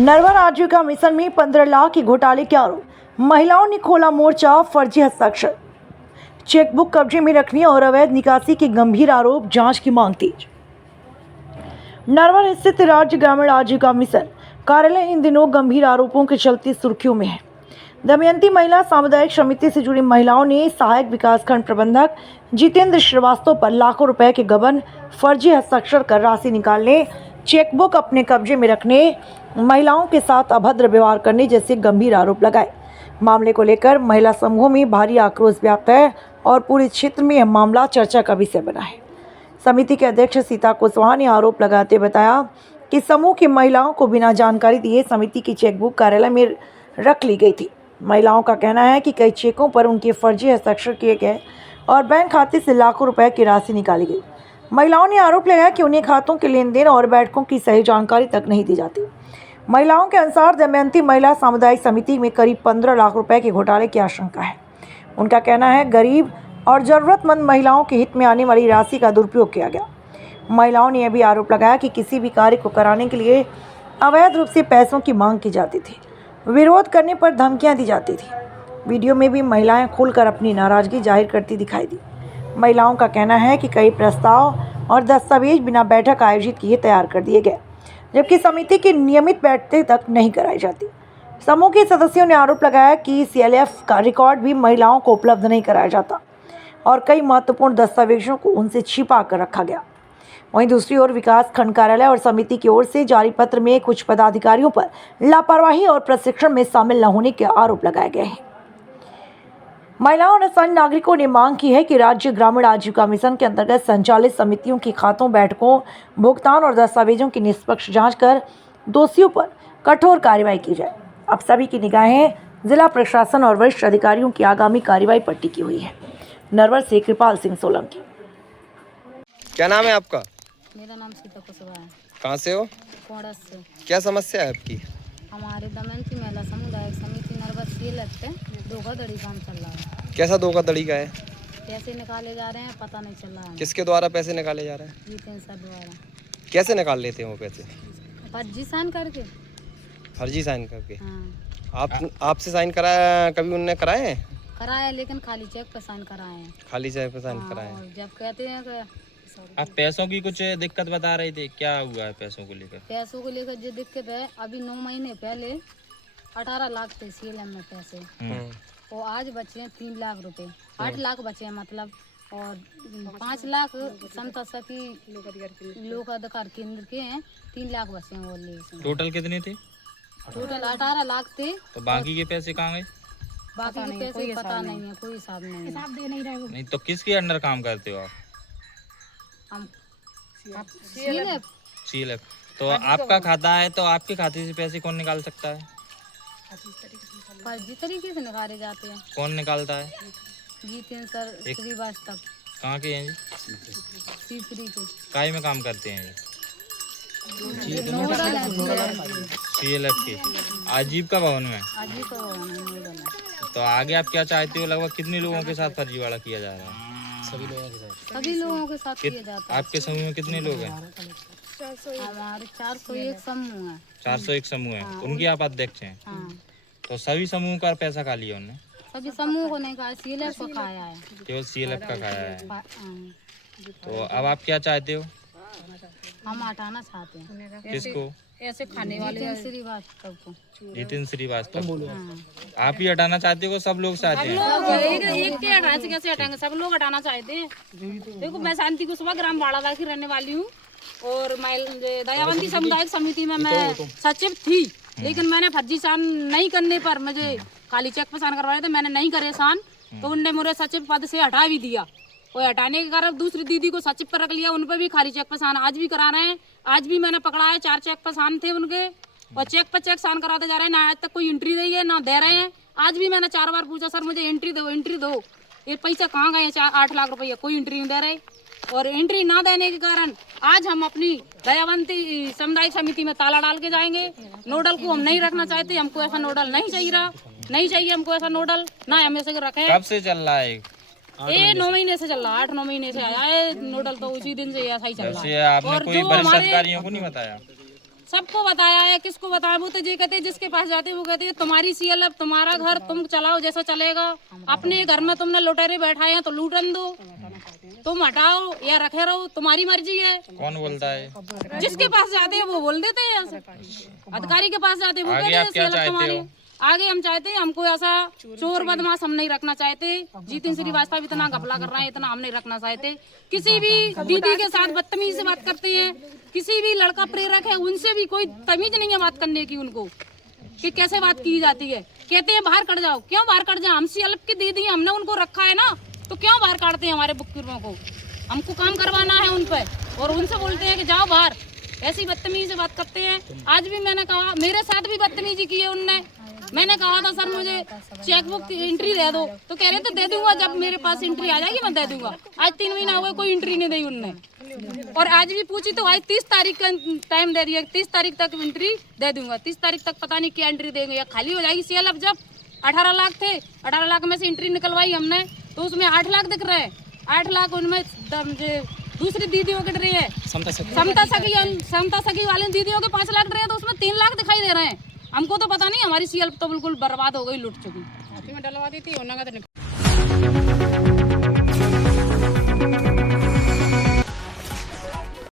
नरवर आजीविका मिशन में 15 लाख के घोटाले के आरोप, महिलाओं ने खोला मोर्चा, फर्जी हस्ताक्षर, चेकबुक कब्जे में रखने और अवैध निकासी के गंभीर आरोप, जांच की मांग तेज। नरवर स्थित राज्य ग्रामीण आजीविका मिशन कार्यालय इन दिनों गंभीर आरोपों के चलते सुर्खियों में है। दमयंती महिला सामुदायिक समिति से जुड़ी महिलाओं ने सहायक विकासखंड प्रबंधक जितेंद्र श्रीवास्तव पर लाखों रुपए के गबन, फर्जी हस्ताक्षर कर राशि निकालने, चेकबुक अपने कब्जे में रखने, महिलाओं के साथ अभद्र व्यवहार करने जैसे गंभीर आरोप लगाए। मामले को लेकर महिला समूहों में भारी आक्रोश व्याप्त है और पूरे क्षेत्र में यह मामला चर्चा का विषय बना है। समिति के अध्यक्ष सीता कुशवाहा ने आरोप लगाते बताया कि समूह की महिलाओं को बिना जानकारी दिए समिति की चेकबुक कार्यालय में रख ली गई थी। महिलाओं का कहना है कि कई चेकों पर उनके फर्जी हस्ताक्षर किए गए और बैंक खाते से लाखों रुपए की राशि निकाली गई। महिलाओं ने आरोप लगाया कि उन्हें खातों के लेन देन और बैठकों की सही जानकारी तक नहीं दी जाती। महिलाओं के अनुसार दमयंती महिला सामुदायिक समिति में करीब 15 लाख रुपए के घोटाले की आशंका है। उनका कहना है गरीब और जरूरतमंद महिलाओं के हित में आने वाली राशि का दुरुपयोग किया गया। महिलाओं ने यह भी आरोप लगाया कि किसी भी कार्य को कराने के लिए अवैध रूप से पैसों की मांग की जाती थी, विरोध करने पर धमकियां दी जाती थी। वीडियो में भी महिलाएं खुलकर अपनी नाराजगी जाहिर करती दिखाई दी। महिलाओं का कहना है कि कई प्रस्ताव और दस्तावेज बिना बैठक आयोजित किए तैयार कर दिए गए, जबकि समिति की नियमित बैठकें तक नहीं कराई जाती। समूह के सदस्यों ने आरोप लगाया कि CLF का रिकॉर्ड भी महिलाओं को उपलब्ध नहीं कराया जाता और कई महत्वपूर्ण दस्तावेजों को उनसे छिपा कर रखा गया। वहीं दूसरी ओर विकास खंड कार्यालय और समिति की ओर से जारी पत्र में कुछ पदाधिकारियों पर लापरवाही और प्रशिक्षण में शामिल न होने के आरोप लगाए गए हैं। महिलाओं और अन्य नागरिकों ने मांग की है कि राज्य ग्रामीण आजीविका मिशन के अंतर्गत संचालित समितियों की खातों, बैठकों, भुगतान और दस्तावेजों की निष्पक्ष जांच कर दोषियों पर कठोर कार्रवाई की जाए। अब सभी की निगाहें जिला प्रशासन और वरिष्ठ अधिकारियों की आगामी कार्रवाई पर टिकी हुई है। नरवर से कृपाल सिंह सोलंकी। क्या नाम है आपका? मेरा नाम सीता कुशवाहा है। कहाँ से हो? कोड़स से। क्या समस्या है आपकी? हमारे दमयंती महिला सामुदायिक समिति नरवर CLF पे धोखाधड़ी काम चल रहा है। कैसा धोखाधड़ी का है? पैसे निकाले जा रहे हैं, पता नहीं चल रहा है। किसके द्वारा पैसे निकाले जा रहे हैं? जितेंद्र सर द्वारा। कैसे निकाल लेते हैं वो पैसे? फर्जी साइन करके। फर्जी साइन करके? हाँ। आपसे साइन कराया, कभी उनने कराए हैं? कराया, लेकिन खाली चेक पे साइन कराए हैं। खाली चेक पे साइन कराए और हैं। जब कहते हैं कि आप पैसों की कुछ दिक्कत बता रही थी, क्या हुआ है पैसों को लेकर? पैसों को लेकर जो दिक्कत है, अभी 9 महीने पहले 18 लाख थे CLM में पैसे, और आज बचे हैं 3 लाख रुपए। 8 लाख बचे हैं मतलब, और 5 लाख समता सखी लोक अधिकार केंद्र के हैं, 3 लाख बचे हैं। वो टोटल कितने थे? टोटल 18 लाख थे। तो बाकी के पैसे कहाँ गए? बाकी के पैसे पता नहीं है, कोई हिसाब नहीं है। हिसाब दे नहीं रहे हो। नहीं तो किसके अंडर काम करते हो आप? हम CLF। तो आपका खाता है, तो आपके खाते से पैसे कौन निकाल सकता है? फर्जी तरीके से निकाले जाते हैं। कौन निकालता है? जितेंद्र सर श्रीवास्तव। कहाँ के हैं जी? सीपरी के। काय में काम करते हैं ये? CLF के आजीविका भवन में। आजीविका भवन में नोडल है। तो आगे आप क्या चाहते हो? लगभग कितने लोगों के साथ फर्जीवाड़ा किया जा रहा है? सभी लोगों के साथ किया जाता है। आपके समूह में कितने लोग हैं? हमारे 401 समूह है। 401 समूह है। उनकी आप अध्यक्ष हैं? हाँ। तो सभी समूह का पैसा खा लिया उन्होंने? सभी समूह को नहीं खाया, CLF को खाया है। केवल CLF का खाया है। हाँ। तो अब आप क्या चाहते हो? हम हटाना चाहते हैं। किसको? ऐसे खाने वाले श्रीवास्तव को। जितेंद्र श्रीवास्तव को हाँ। आप ही हटाना चाहते हो? सब लोग चाहते हैं? एक के हटाने से कैसे हटाएंगे? सब लोग हटाना चाहते हैं। देखो, मैं शांति कुशवाहा ग्राम बाड़ादा की रहने वाली हूँ, और दयावंती सामुदायिक समिति में मैं सचिव थी, लेकिन मैंने फर्जी साइन नहीं करने पर मुझे खाली चेक पे साइन करवाए थे, मैंने नहीं करे साइन, तो उनने मुझे सचिव पद से हटा भी दिया। और हटाने के कारण दूसरी दीदी को सचिव पर रख लिया, उन पर भी खाली चेक पे साइन आज भी करा रहे हैं। आज भी मैंने पकड़ा है, 4 चेक पे साइन थे उनके, और चेक पे चेक साइन कराते जा रहे हैं। ना आज तक कोई एंट्री दी है, ना दे रहे हैं। आज भी मैंने 4 बार पूछा, सर मुझे एंट्री दो, एंट्री दो, ये पैसा कहाँ गए? 8 लाख रुपये, कोई एंट्री नहीं दे रहे। और एंट्री ना देने के कारण आज हम अपनी दयावंती सामुदायिक समिति में ताला डाल के जाएंगे। नोडल को हम नहीं रखना चाहते, हमको ऐसा नोडल नहीं चाहिए हमको ऐसा नोडल ना हम ऐसे रखे। कब से चल रहा है? ये 9 महीने से चल रहा है, 8-9 महीने से आया है नोडल, तो उसी दिन से ऐसा ही चल रहा वैसे है। आपने और कोई जो वरिष्ठ हमारे अधिकारियों को नहीं बताया? सबको बताया है, किसको बताया, वो तो ये कहते हैं जिसके पास जाते हैं वो कहते हैं तुम्हारी सीएल, अब तुम्हारा घर, तुम चलाओ जैसा चलेगा, अपने घर में तुमने लुटेरे बैठाए हैं तो लूटन दो, तुम हटाओ या रखे रहो, तुम्हारी मर्जी है। कौन बोलता है? जिसके पास जाते हैं वो बोल देते हैं ऐसे। अधिकारी के पास जाते हैं वो आगे कहते हैं आप क्या CLF चाहते तुम्हारी। हो? आगे हम चाहते हैं, हमको ऐसा चोर बदमाश हम नहीं रखना चाहते। जितिन श्रीवास्तव इतना घपला कर रहे हैं, इतना हम नहीं रखना चाहते। किसी भी दीदी के साथ बदतमीजी से बात करते हैं, किसी भी लड़का प्रेरक है उनसे भी कोई तमीज नहीं है बात करने की उनको, कि कैसे बात की जाती है। कहते हैं बाहर कट जाओ, क्यों बाहर कट जाओ? हम CLF की दीदी, हमने उनको रखा है ना, तो क्यों बाहर काटते हैं हमारे बुजुर्गों को? हमको काम करवाना है उन पे, और उनसे बोलते हैं कि जाओ बाहर। ऐसी बदतमीजी से बात करते हैं। आज भी मैंने कहा, मेरे साथ भी बदतमीजी की है उनने। मैंने कहा था सर मुझे चेकबुक की एंट्री दे दो, तो कह रहे थे दे दूंगा, जब मेरे पास एंट्री आ जाएगी मैं दे दूंगा। आज 3 महीना हुआ कोई एंट्री नहीं दी उनने, और आज भी पूछी तो आज 30 तारीख का टाइम दे दिया, 30 तारीख तक एंट्री दे दूंगा। 30 तारीख तक पता नहीं क्या एंट्री देंगे, या खाली हो जाएगी CLF। जब 18 लाख थे, 18 लाख में से एंट्री निकलवाई हमने, तो उसमें 8 लाख दिख रहे हैं। 8 लाख उनमें दूसरी दीदियों के डरे है, समता सखी वाले दीदियों के 5 लाख डरे हैं, तो उसमें 3 लाख दिखाई दे रहे हैं। हमको तो पता नहीं, हमारी CLF तो बिल्कुल बर्बाद हो गई, लुट चुकी। डलवा दी थी